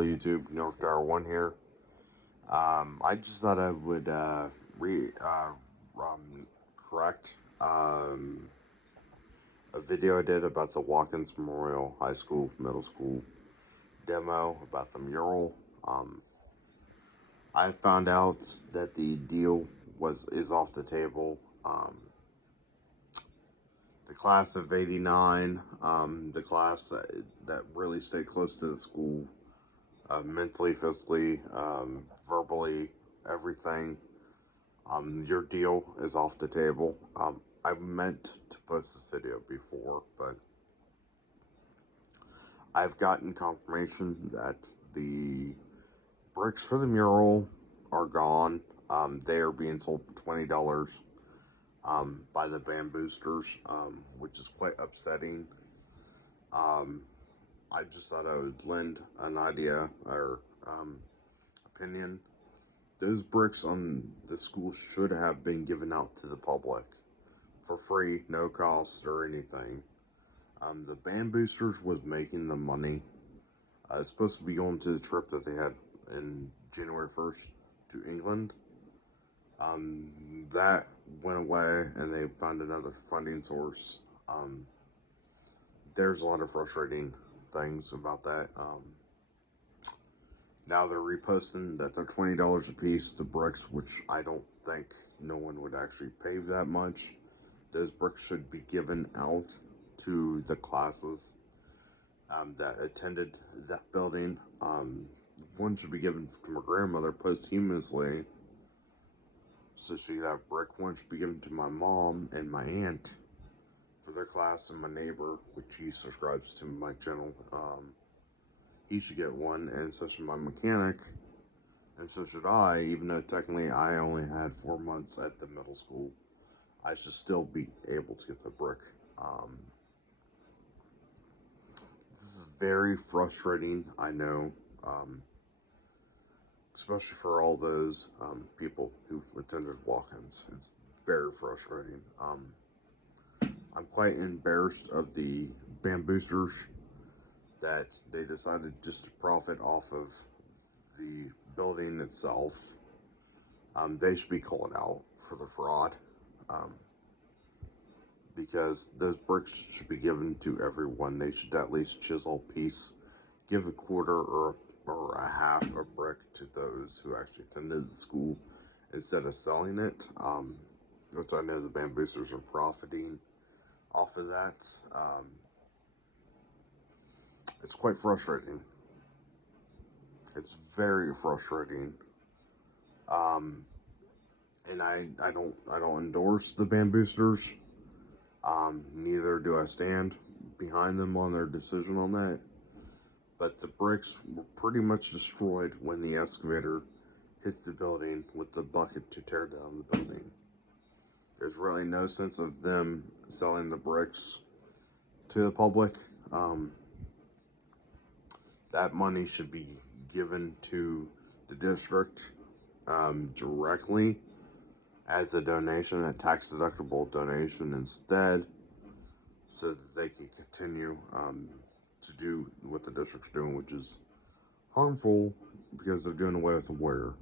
Hello YouTube, North Star One here. I just thought I would correct um, a video I did about the Watkins Memorial High School, Middle School demo about the mural. Um, I found out that the deal is off the table. The class of '89, the class that really stayed close to the school, mentally, physically, verbally, everything. Your deal is off the table. I meant to post this video before, but I've gotten confirmation that the bricks for the mural are gone. They are being sold for $20 by the bamboosters, which is quite upsetting. Um, I just thought I would lend an idea or opinion. Those bricks on the school should have been given out to the public for free, no cost or anything. The band boosters was making the money. It's supposed to be going to the trip that they had in January 1st to England. That went away and they found another funding source. There's a lot of frustrating things about that. Now they're reposting that they're $20 a piece, the bricks, which I don't think no one would actually pay that much. Those bricks should be given out to the classes that attended that building. One should be given to my grandmother posthumously, so she could have brick. One should be given to my mom and my aunt for their class, and my neighbor, which he subscribes to my channel. He should get one, and so should my mechanic, and so should I, even though technically I only had 4 months at the middle school. I should still be able to get the brick. This is very frustrating, I know, especially for all those people who attended walk-ins. It's very frustrating. I'm quite embarrassed of the bamboosters that they decided just to profit off of the building itself. They should be called out for the fraud, because those bricks should be given to everyone. They should at least chisel a piece, give a quarter or a half a brick to those who actually attended the school instead of selling it, which I know the bamboosters are profiting off of that. It's quite frustrating. It's very frustrating. And I don't endorse the bamboosters. Neither do I stand behind them on their decision on that. But the bricks were pretty much destroyed when the excavator hit the building with the bucket to tear down the building. There's really no sense of them selling the bricks to the public. That money should be given to the district directly as a donation, a tax-deductible donation instead, so that they can continue to do what the district's doing, which is harmful because they're doing away with the warrior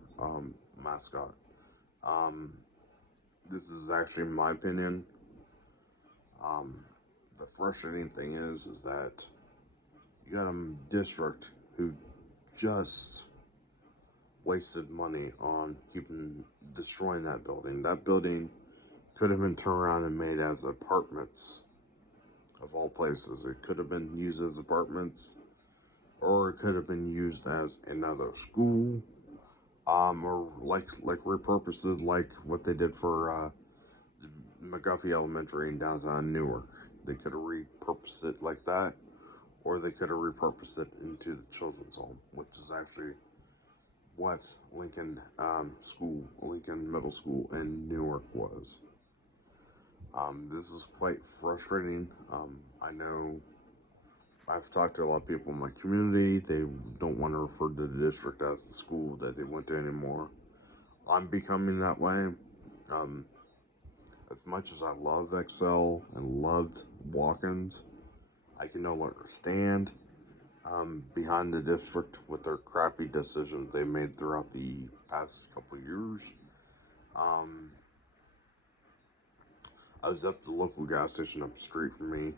mascot. This is actually my opinion. The frustrating thing is that you got a district who just wasted money on destroying that building. That building could have been turned around and made as apartments, of all places. It could have been used as apartments, or it could have been used as another school, or like repurposed, like what they did for McGuffey Elementary in downtown Newark. They could have repurposed it like that, or they could have repurposed it into the children's home, which is actually what Lincoln Middle School in Newark was. This is quite frustrating. I know I've talked to a lot of people in my community. They don't want to refer to the district as the school that they went to anymore. I'm becoming that way. As much as I love Excel and loved walk-ins, I can no longer stand behind the district with their crappy decisions they made throughout the past couple years. Um, I was up at the local gas station up the street from me,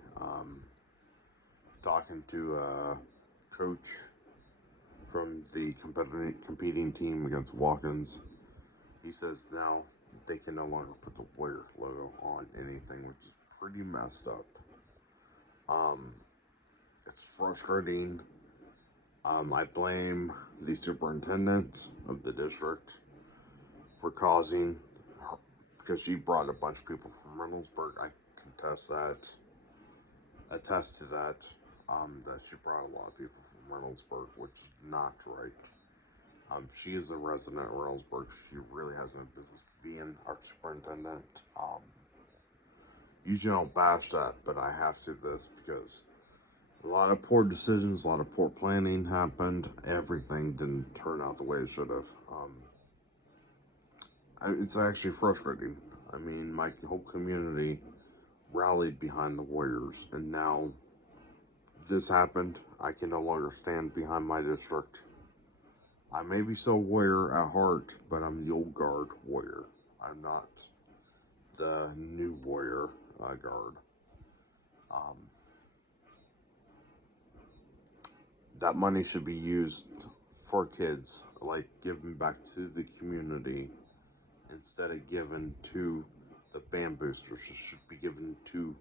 talking to a coach from the competing team against Watkins. He says now they can no longer put the Warrior logo on anything, which is pretty messed up. It's frustrating. I blame the superintendent of the district for causing, because she brought a bunch of people from Reynoldsburg. I attest to that, that she brought a lot of people from Reynoldsburg, which is not right. She is a resident of Reynoldsburg. She really has no business being our superintendent. Usually I don't bash that, but I have to this because a lot of poor decisions, a lot of poor planning happened. Everything didn't turn out the way it should have. It's actually frustrating. I mean, my whole community rallied behind the Warriors, and now this happened. I can no longer stand behind my district. I may be still a Warrior at heart, but I'm the old guard Warrior. I'm not the new Warrior guard. That money should be used for kids, like giving back to the community instead of given to the band boosters. It should be given to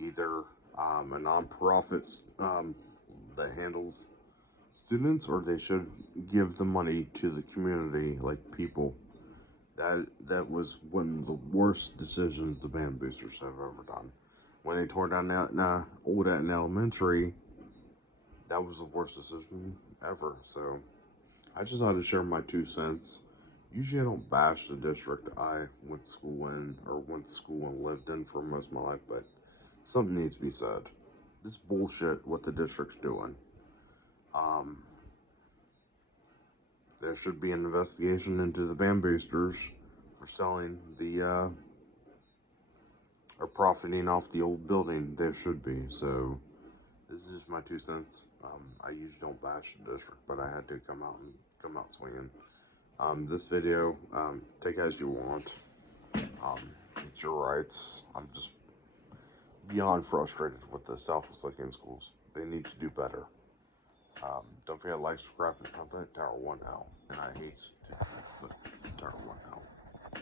either a non-profit that handles students, or they should give the money to the community, like people. That was one of the worst decisions the band boosters have ever done. When they tore down Old Eton Elementary, that was the worst decision ever. So I just had to share my 2 cents. Usually I don't bash the district I went to school in, or went to school and lived in for most of my life, but something needs to be said. This bullshit what the district's doing. There should be an investigation into the band boosters for selling or profiting off the old building. There should be. So this is my 2 cents. I usually don't bash the district, but I had to come out swinging. This video, take as you want. It's your rights. I'm just beyond frustrated with the Southwest Licking schools. They need to do better. Don't forget to like, subscribe, and comment. Tower 1L. And I hate to but Tower 1L.